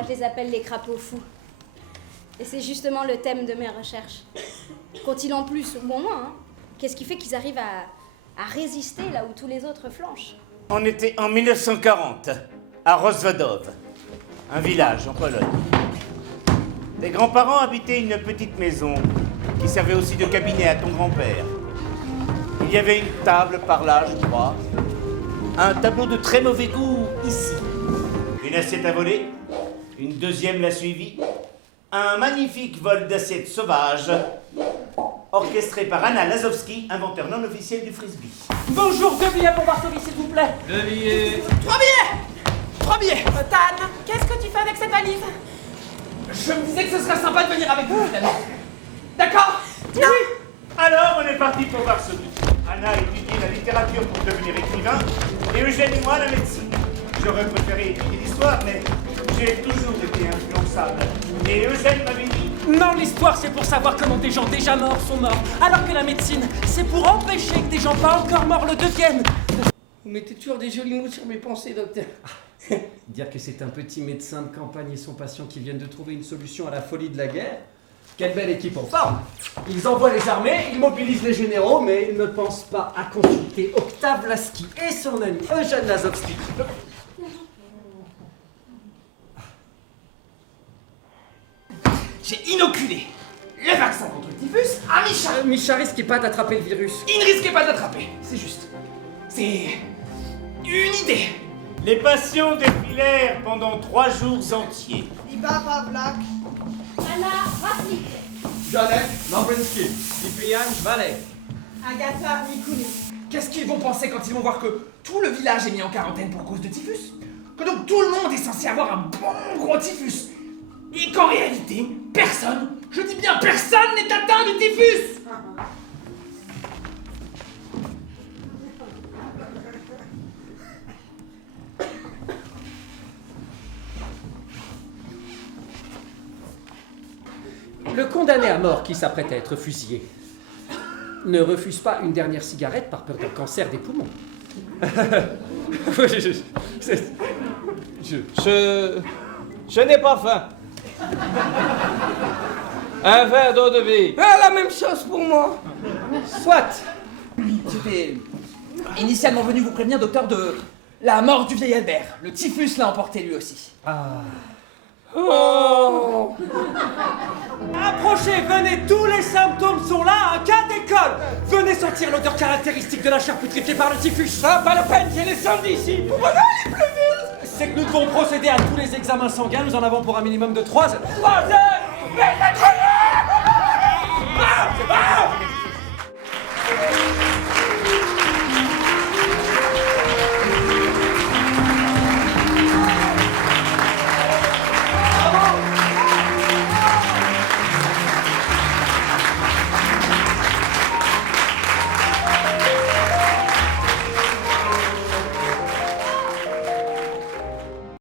Moi, je les appelle les crapauds fous. Et c'est justement le thème de mes recherches. Qu'ont-ils en plus, ou en moins, hein? Qu'est-ce qui fait qu'ils arrivent à résister là où tous les autres flanchent? On était en 1940, à Rozwadów, un village en Pologne. Tes grands-parents habitaient une petite maison qui servait aussi de cabinet à ton grand-père. Il y avait une table par là, je crois. Un tableau de très mauvais goût ici. Une assiette à voler. Une deuxième l'a suivie. Un magnifique vol d'assiettes sauvages, orchestré par Anna Lazowski, inventeur non officiel du frisbee. Bonjour, 2 billets pour Varsovie, s'il vous plaît. 2 billets. 3 billets. 3 billets. Tan, qu'est-ce que tu fais avec cette valise? Je me disais que ce serait sympa de venir avec vous, finalement. D'accord? Non. Oui. Alors, on est parti pour Varsovie. Anna étudiait la littérature pour devenir écrivain, et Eugène et moi la médecine. J'aurais préféré étudier l'histoire, mais j'ai toujours été influençable. Et Eugène m'avait dit... Non, l'histoire, c'est pour savoir comment des gens déjà morts sont morts, alors que la médecine, c'est pour empêcher que des gens pas encore morts le deviennent. Vous mettez toujours des jolis mots sur mes pensées, docteur. Dire que c'est un petit médecin de campagne et son patient qui viennent de trouver une solution à la folie de la guerre. Quelle belle équipe en forme! Ils envoient les armées, ils mobilisent les généraux, mais ils ne pensent pas à consulter Octave Lasky et son ami Eugène Lazowski. J'ai inoculé le vaccin contre le typhus à Micha. Micha risquait pas d'attraper le virus. Il ne risquait pas d'attraper, c'est juste. C'est une idée. Les patients défilèrent pendant 3 jours entiers. Iba Pavlak. Anna Raplik. Janek Lambrinski, Cyprian Valek. Agatha Mikouni. Qu'est-ce qu'ils vont penser quand ils vont voir que tout le village est mis en quarantaine pour cause de typhus? Que donc tout le monde est censé avoir un bon gros typhus? Et qu'en réalité, personne, je dis bien personne, n'est atteint du typhus! Le condamné à mort qui s'apprête à être fusillé ne refuse pas une dernière cigarette par peur d'un cancer des poumons. Je n'ai pas faim. Un verre d'eau de vie. Ah, la même chose pour moi. Soit. J'étais initialement venu vous prévenir, docteur, de la mort du vieil Albert. Le typhus l'a emporté lui aussi. Oh. Approchez, venez, tous les symptômes sont là, un cas d'école. Venez sentir l'odeur caractéristique de la chair putréfiée par le typhus. Ça, pas la peine, j'ai les sondes ici. C'est que nous devons procéder à tous les examens sanguins, nous en avons pour un minimum de 3 heures. 3 heures. Mais